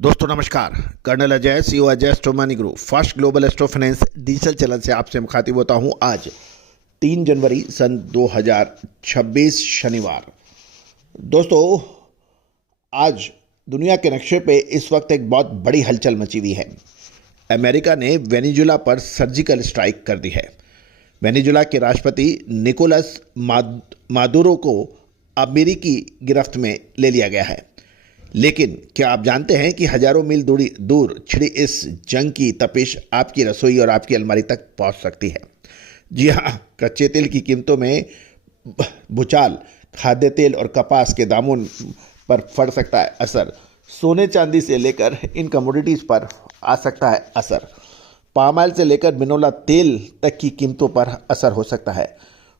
दोस्तों नमस्कार। Colonel Ajay, CEO Ajay Astro Money Group First Global Astro Finance digital channel से आपसे मुखातिब होता हूं। आज 3 जनवरी सन 2026 शनिवार। दोस्तों आज दुनिया के नक्शे पे इस वक्त एक बहुत बड़ी हलचल मची हुई है। अमेरिका ने वेनेजुएला पर सर्जिकल स्ट्राइक कर दी है। वेनेजुएला के राष्ट्रपति निकोलस मादुरो को अमेरिकी गिरफ्त में ले लिया गया है। लेकिन क्या आप जानते हैं कि हजारों मील दूर छिड़ी इस जंग की तपिश आपकी रसोई और आपकी अलमारी तक पहुंच सकती है। जी हाँ, कच्चे तेल की कीमतों में भूचाल, खाद्य तेल और कपास के दामों पर पड़ सकता है असर। सोने चांदी से लेकर इन कमोडिटीज़ पर आ सकता है असर। पाम ऑयल से लेकर बिनोला तेल तक की कीमतों पर असर हो सकता है।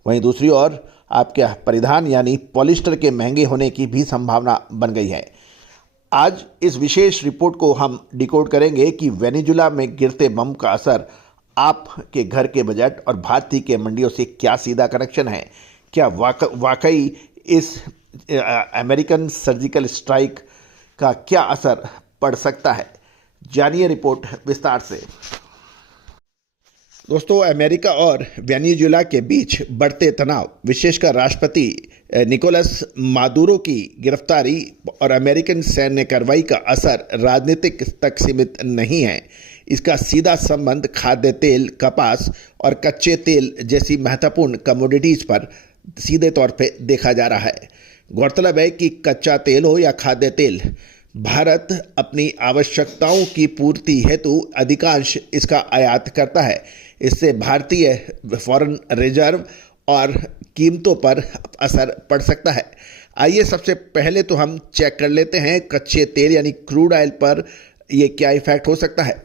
वहीं दूसरी ओर आपके परिधान यानी पॉलिस्टर के महंगे होने की भी संभावना बन गई है। आज इस विशेष रिपोर्ट को हम डिकोड करेंगे कि वेनेजुएला में गिरते बम का असर आपके घर के बजट और भारतीय के मंडियों से क्या सीधा कनेक्शन है। क्या वाकई इस अमेरिकन सर्जिकल स्ट्राइक का क्या असर पड़ सकता है, जानिए रिपोर्ट विस्तार से। दोस्तों, अमेरिका और वेनेजुएला के बीच बढ़ते तनाव, विशेषकर राष्ट्रपति निकोलस मादुरो की गिरफ्तारी और अमेरिकन सैन्य कार्रवाई का असर राजनीतिक तक सीमित नहीं है। इसका सीधा संबंध खाद्य तेल, कपास और कच्चे तेल जैसी महत्वपूर्ण कमोडिटीज़ पर सीधे तौर पे देखा जा रहा है। गौरतलब है कि कच्चा तेल हो या खाद्य तेल, भारत अपनी आवश्यकताओं की पूर्ति हेतु अधिकांश इसका आयात करता है। इससे भारतीय फॉरेन रिजर्व और कीमतों पर असर पड़ सकता है। आइए सबसे पहले तो हम चेक कर लेते हैं कच्चे तेल यानी क्रूड ऑयल पर ये क्या इफेक्ट हो सकता है।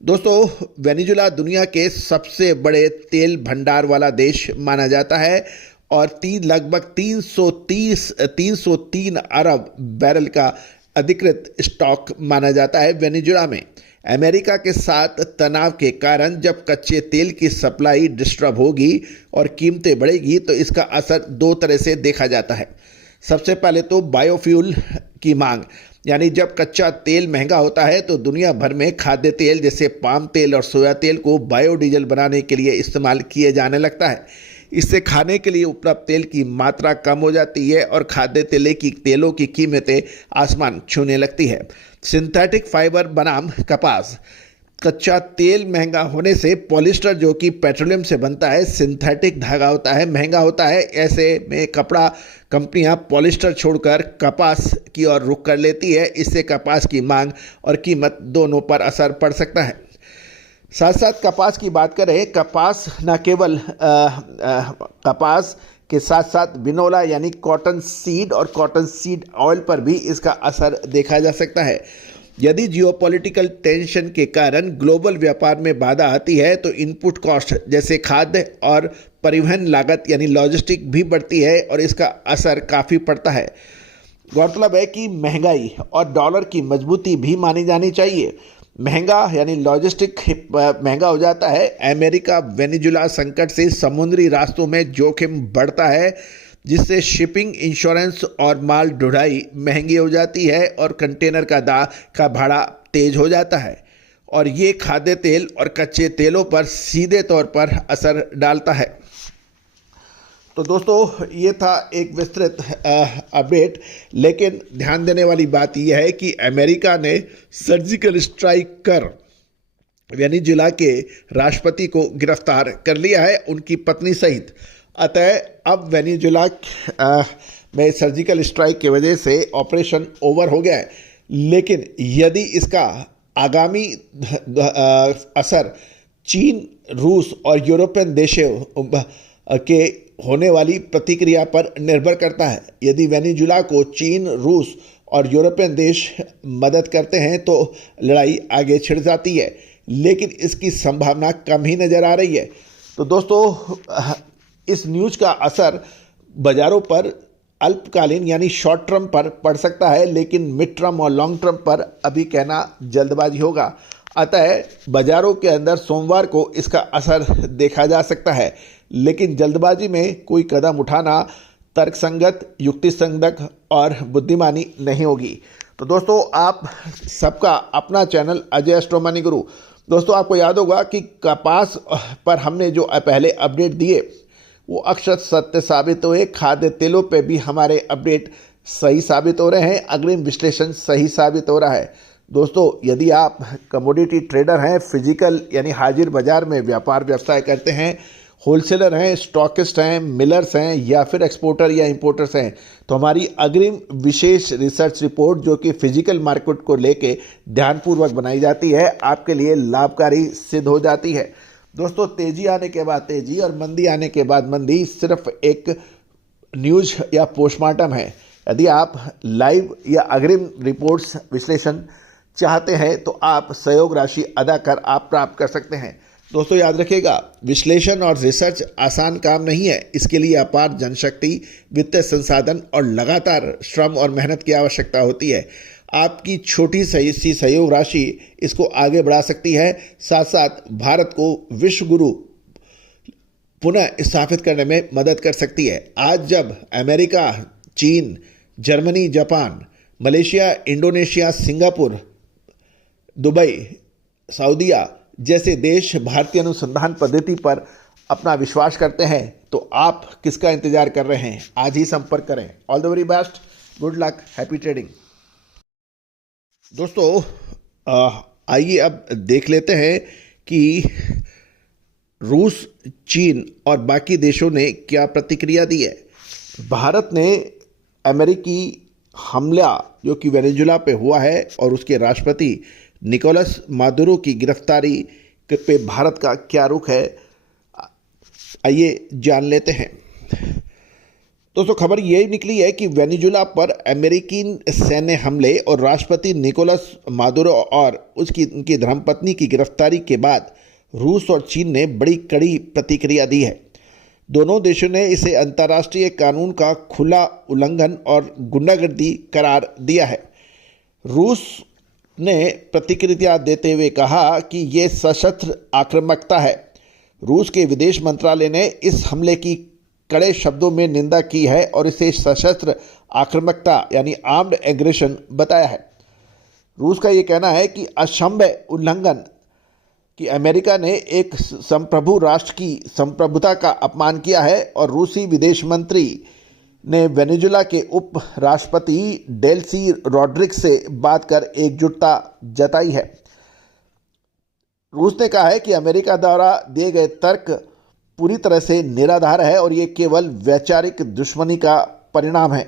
दोस्तों, वेनेजुएला दुनिया के सबसे बड़े तेल भंडार वाला देश माना जाता है और लगभग 303 अरब बैरल का अधिकृत स्टॉक माना जाता है वेनेजुएला में। अमेरिका के साथ तनाव के कारण जब कच्चे तेल की सप्लाई डिस्टर्ब होगी और कीमतें बढ़ेगी तो इसका असर दो तरह से देखा जाता है। सबसे पहले तो बायोफ्यूल की मांग, यानी जब कच्चा तेल महंगा होता है तो दुनिया भर में खाद्य तेल जैसे पाम तेल और सोया तेल को बायोडीजल बनाने के लिए इस्तेमाल किए जाने लगता है। इससे खाने के लिए उपलब्ध तेल की मात्रा कम हो जाती है और खाद्य तेलों की कीमतें आसमान छूने लगती है। सिंथेटिक फाइबर बनाम कपास, कच्चा तेल महंगा होने से पॉलिस्टर जो कि पेट्रोलियम से बनता है, सिंथेटिक धागा होता है, महंगा होता है। ऐसे में कपड़ा कंपनियां पॉलिस्टर छोड़कर कपास की ओर रुख कर लेती है। इससे कपास की मांग और कीमत दोनों पर असर पड़ सकता है। साथ साथ कपास की बात करें, कपास न केवल कपास के साथ साथ बिनोला यानी कॉटन सीड और कॉटन सीड ऑयल पर भी इसका असर देखा जा सकता है। यदि जियोपॉलिटिकल टेंशन के कारण ग्लोबल व्यापार में बाधा आती है तो इनपुट कॉस्ट जैसे खाद्य और परिवहन लागत यानी लॉजिस्टिक भी बढ़ती है और इसका असर काफ़ी पड़ता है। गौरतलब है कि महंगाई और डॉलर की मजबूती भी मानी जानी चाहिए। महंगा यानी लॉजिस्टिक महंगा हो जाता है। अमेरिका वेनेजुएला संकट से समुद्री रास्तों में जोखिम बढ़ता है, जिससे शिपिंग, इंश्योरेंस और माल ढुलाई महंगी हो जाती है और कंटेनर का भाड़ा तेज हो जाता है और ये खाद्य तेल और कच्चे तेलों पर सीधे तौर पर असर डालता है। तो दोस्तों, ये था एक विस्तृत अपडेट, लेकिन ध्यान देने वाली बात यह है कि अमेरिका ने सर्जिकल स्ट्राइक कर वेनेजुएला के राष्ट्रपति को गिरफ्तार कर लिया है, उनकी पत्नी सहित। अतः अब वेनेजुएला में सर्जिकल स्ट्राइक की वजह से ऑपरेशन ओवर हो गया है। लेकिन यदि इसका आगामी असर चीन, रूस और यूरोपियन देशों के होने वाली प्रतिक्रिया पर निर्भर करता है। यदि वेनेजुएला को चीन, रूस और यूरोपियन देश मदद करते हैं तो लड़ाई आगे छिड़ जाती है, लेकिन इसकी संभावना कम ही नज़र आ रही है। तो दोस्तों, इस न्यूज़ का असर बाज़ारों पर अल्पकालीन यानी शॉर्ट टर्म पर पड़ सकता है, लेकिन मिड टर्म और लॉन्ग टर्म पर अभी कहना जल्दबाजी होगा। अतः बाज़ारों के अंदर सोमवार को इसका असर देखा जा सकता है, लेकिन जल्दबाजी में कोई कदम उठाना तर्कसंगत, युक्तिसंगत और बुद्धिमानी नहीं होगी। तो दोस्तों, आप सबका अपना चैनल अजय एस्ट्रो मनी गुरु। दोस्तों, आपको याद होगा कि कपास पर हमने जो पहले अपडेट दिए वो अक्षर सत्य साबित हुए। खाद्य तेलों पे भी हमारे अपडेट सही साबित हो रहे हैं, अग्रिम विश्लेषण सही साबित हो रहा है। दोस्तों, यदि आप कमोडिटी ट्रेडर हैं, फिजिकल यानी हाजिर बाजार में व्यापार व्यवसाय करते हैं, होलसेलर हैं, स्टॉकिस्ट हैं, मिलर्स हैं या फिर एक्सपोर्टर या इंपोर्टर्स हैं, तो हमारी अग्रिम विशेष रिसर्च रिपोर्ट जो कि फिजिकल मार्केट को लेके ध्यानपूर्वक बनाई जाती है, आपके लिए लाभकारी सिद्ध हो जाती है। दोस्तों, तेजी आने के बाद तेजी और मंदी आने के बाद मंदी सिर्फ एक न्यूज या पोस्टमार्टम है। यदि आप लाइव या अग्रिम रिपोर्ट्स विश्लेषण चाहते हैं तो आप सहयोग राशि अदा कर आप प्राप्त कर सकते हैं। दोस्तों, याद रखिएगा, विश्लेषण और रिसर्च आसान काम नहीं है। इसके लिए अपार जनशक्ति, वित्तीय संसाधन और लगातार श्रम और मेहनत की आवश्यकता होती है। आपकी छोटी सी सहयोग राशि इसको आगे बढ़ा सकती है, साथ साथ भारत को विश्व गुरु पुनः स्थापित करने में मदद कर सकती है। आज जब अमेरिका, चीन, Germany, Japan, Malaysia, Indonesia, Singapore, Dubai, सऊदीया जैसे देश भारतीय अनुसंधान पद्धति पर अपना विश्वास करते हैं, तो आप किसका इंतजार कर रहे हैं? आज ही संपर्क करें। All the very best, good luck, happy trading. दोस्तों, आइए अब देख लेते हैं कि रूस, चीन और बाकी देशों ने क्या प्रतिक्रिया दी है। भारत ने अमेरिकी हमला जो कि वेनेजुला पे हुआ है और उसके राष्ट्रपति निकोलस मादुरो की गिरफ्तारी पे भारत का क्या रुख है, आइए जान लेते हैं। दोस्तों, खबर यही निकली है कि वेनेजुला पर अमेरिकी सैन्य हमले और राष्ट्रपति निकोलस मादुरो और उनकी धर्मपत्नी की गिरफ्तारी के बाद रूस और चीन ने बड़ी कड़ी प्रतिक्रिया दी है। दोनों देशों ने इसे अंतर्राष्ट्रीय कानून का खुला उल्लंघन और गुंडागर्दी करार दिया है। रूस ने प्रतिक्रिया देते हुए कहा कि ये सशस्त्र आक्रामकता है। रूस के विदेश मंत्रालय ने इस हमले की कड़े शब्दों में निंदा की है और इसे सशस्त्र आक्रामकता यानी आर्म्ड एग्रेशन बताया है। रूस का ये कहना है कि असंभव उल्लंघन कि अमेरिका ने एक संप्रभु राष्ट्र की संप्रभुता का अपमान किया है और रूसी विदेश मंत्री ने वेनेजुला के उप राष्ट्रपति डेल्सी रॉड्रिग्स से बात कर एकजुटता जताई है। रूस ने कहा है कि अमेरिका द्वारा दिए गए तर्क पूरी तरह से निराधार है और ये केवल वैचारिक दुश्मनी का परिणाम है।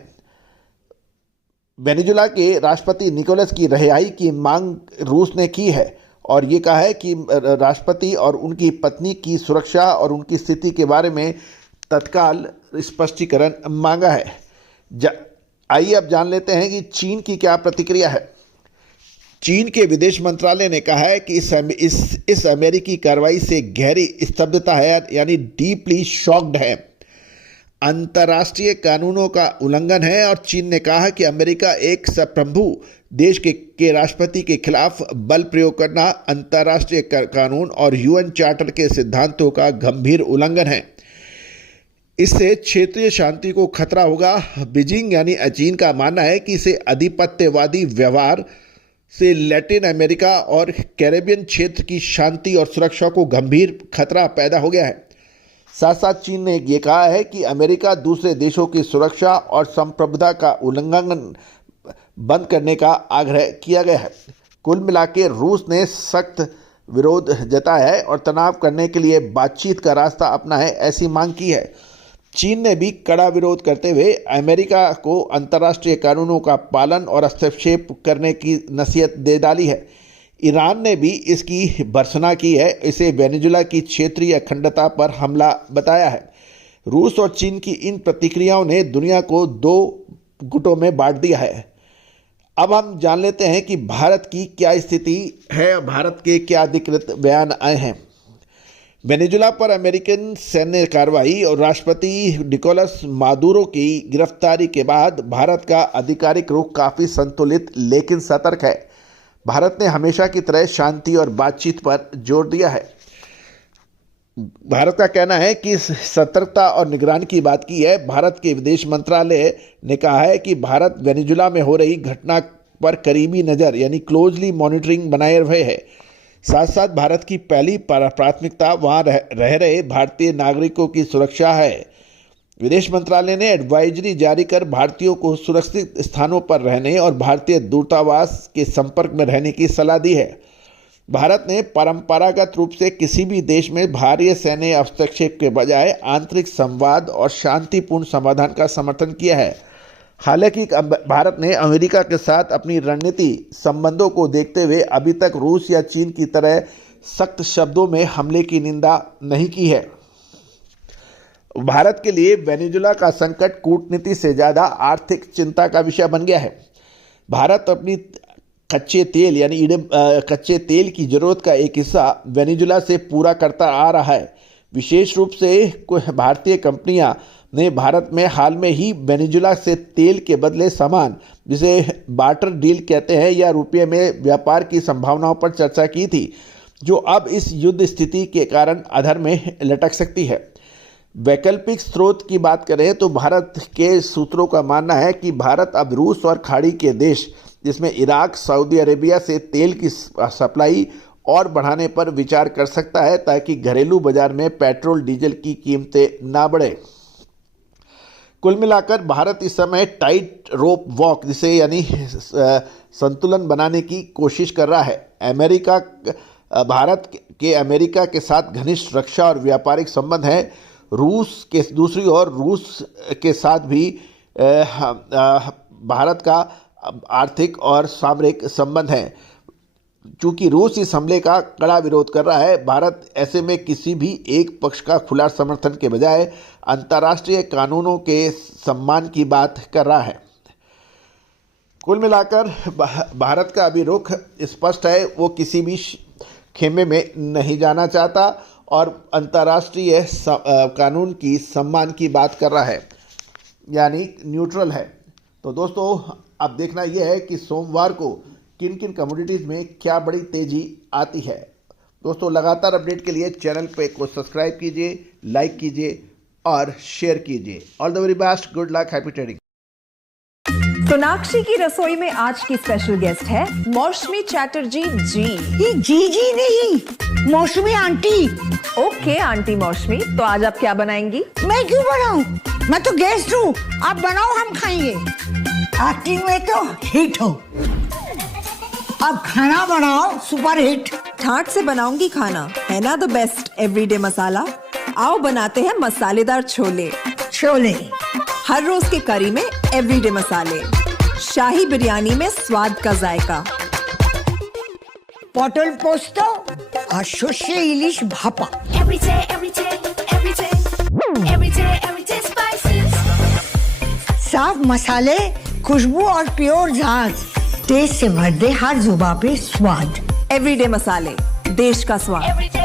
वेनेजुला के राष्ट्रपति निकोलस की रिहाई की मांग रूस ने की है और ये कहा है कि राष्ट्रपति और उनकी पत्नी की सुरक्षा और उनकी स्थिति के बारे में तत्काल स्पष्टीकरण मांगा है। आइए अब जान लेते हैं कि चीन की क्या प्रतिक्रिया है। चीन के विदेश मंत्रालय ने कहा है कि इस अमेरिकी कार्रवाई से गहरी स्तब्धता है, यानी डीपली शॉक्ड है, अंतर्राष्ट्रीय कानूनों का उल्लंघन है और चीन ने कहा कि अमेरिका एक संप्रभु देश के राष्ट्रपति के खिलाफ बल प्रयोग करना अंतर्राष्ट्रीय कानून और यूएन चार्टर के सिद्धांतों का गंभीर उल्लंघन है। इससे क्षेत्रीय शांति को खतरा होगा। बीजिंग यानी चीन का मानना है कि इसे आधिपत्यवादी व्यवहार से लैटिन अमेरिका और कैरेबियन क्षेत्र की शांति और सुरक्षा को गंभीर खतरा पैदा हो गया है। साथ साथ चीन ने ये कहा है कि अमेरिका दूसरे देशों की सुरक्षा और संप्रभुता का उल्लंघन बंद करने का आग्रह किया गया है। कुल मिलाकर रूस ने सख्त विरोध जताया है और तनाव करने के लिए बातचीत का रास्ता अपना है, ऐसी मांग की है। चीन ने भी कड़ा विरोध करते हुए अमेरिका को अंतर्राष्ट्रीय कानूनों का पालन और हस्तक्षेप करने की नसीहत दे डाली है। ईरान ने भी इसकी भर्त्सना की है, इसे वेनेजुला की क्षेत्रीय अखंडता पर हमला बताया है। रूस और चीन की इन प्रतिक्रियाओं ने दुनिया को दो गुटों में बांट दिया है। अब हम जान लेते हैं कि भारत की क्या स्थिति है, भारत के क्या अधिकृत बयान आए हैं। वेनेजुला पर अमेरिकन सैन्य कार्रवाई और राष्ट्रपति निकोलस मादुरो की गिरफ्तारी के बाद भारत का आधिकारिक रुख काफ़ी संतुलित लेकिन सतर्क है। भारत ने हमेशा की तरह शांति और बातचीत पर जोर दिया है। भारत का कहना है कि सतर्कता और निगरानी की बात की है। भारत के विदेश मंत्रालय ने कहा है कि भारत वेनेजुला में हो रही घटना पर करीबी नज़र यानी क्लोजली मॉनिटरिंग बनाए हुए है। साथ साथ भारत की पहली प्राथमिकता वहां रह रहे भारतीय नागरिकों की सुरक्षा है। विदेश मंत्रालय ने एडवाइजरी जारी कर भारतीयों को सुरक्षित स्थानों पर रहने और भारतीय दूतावास के संपर्क में रहने की सलाह दी है। भारत ने परंपरागत रूप से किसी भी देश में भारी सैन्य हस्तक्षेप के बजाय आंतरिक संवाद और शांतिपूर्ण समाधान का समर्थन किया है। हालांकि भारत ने अमेरिका के साथ अपनी रणनीति संबंधों को देखते हुए अभी तक रूस या चीन की तरह सख्त शब्दों में हमले की निंदा नहीं की है। भारत के लिए वेनेजुएला का संकट कूटनीति से ज़्यादा आर्थिक चिंता का विषय बन गया है। भारत अपनी कच्चे तेल की जरूरत का एक हिस्सा वेनेजुएला से पूरा करता आ रहा है। विशेष रूप से कुछ भारतीय कंपनियां ने भारत में हाल में ही वेनेजुएला से तेल के बदले सामान, जिसे बार्टर डील कहते हैं, या रुपये में व्यापार की संभावनाओं पर चर्चा की थी, जो अब इस युद्ध स्थिति के कारण अधर में लटक सकती है। वैकल्पिक स्रोत की बात करें तो भारत के सूत्रों का मानना है कि भारत अब रूस और खाड़ी के देश जिसमें इराक, सऊदी अरेबिया से तेल की सप्लाई और बढ़ाने पर विचार कर सकता है ताकि घरेलू बाजार में पेट्रोल डीजल की कीमतें ना बढ़े। कुल मिलाकर भारत इस समय टाइट रोप वॉक जिसे यानी संतुलन बनाने की कोशिश कर रहा है। भारत के अमेरिका के साथ घनिष्ठ रक्षा और व्यापारिक संबंध है। रूस के दूसरी ओर रूस के साथ भी भारत का आर्थिक और सामरिक संबंध है। चूंकि रूस इस हमले का कड़ा विरोध कर रहा है, भारत ऐसे में किसी भी एक पक्ष का खुला समर्थन के बजाय अंतर्राष्ट्रीय कानूनों के सम्मान की बात कर रहा है। कुल मिलाकर भारत का अभी रुख स्पष्ट है, वो किसी भी खेमे में नहीं जाना चाहता और अंतर्राष्ट्रीय कानून की सम्मान की बात कर रहा है, यानी न्यूट्रल है। तो दोस्तों, अब देखना यह है कि सोमवार को किन किन कमोडिटीज़ में क्या बड़ी तेज़ी आती है। दोस्तों, लगातार अपडेट के लिए चैनल पे को सब्सक्राइब कीजिए, लाइक कीजिए और शेयर कीजिए। All the very best, good luck, happy trading. Sonakshi की रसोई में आज की स्पेशल गेस्ट है मौसमी चैटर्जी जी। ये जी नहीं, मौसमी आंटी। ओके आंटी मौसमी, तो आज आप क्या बनाएंगी? मैं क्यों बनाऊं? मैं तो गेस्ट हूँ, आप बनाओ, हम खाएंगे। एक्टिंग में तो हिट हो, अब खाना बनाओ सुपर हिट। ठाट से बनाऊंगी खाना, है ना द बेस्ट एवरीडे मसाला। आओ बनाते हैं मसालेदार छोले। हर रोज के करी में एवरीडे मसाले, शाही बिरयानी में स्वाद का जायका, पटल पोस्तो और शोषे इलिश भापा। साफ मसाले, खुशबू और प्योर झांझ, टेस्ट से भर दे हर जुबान पे स्वाद। एवरीडे मसाले, देश का स्वाद।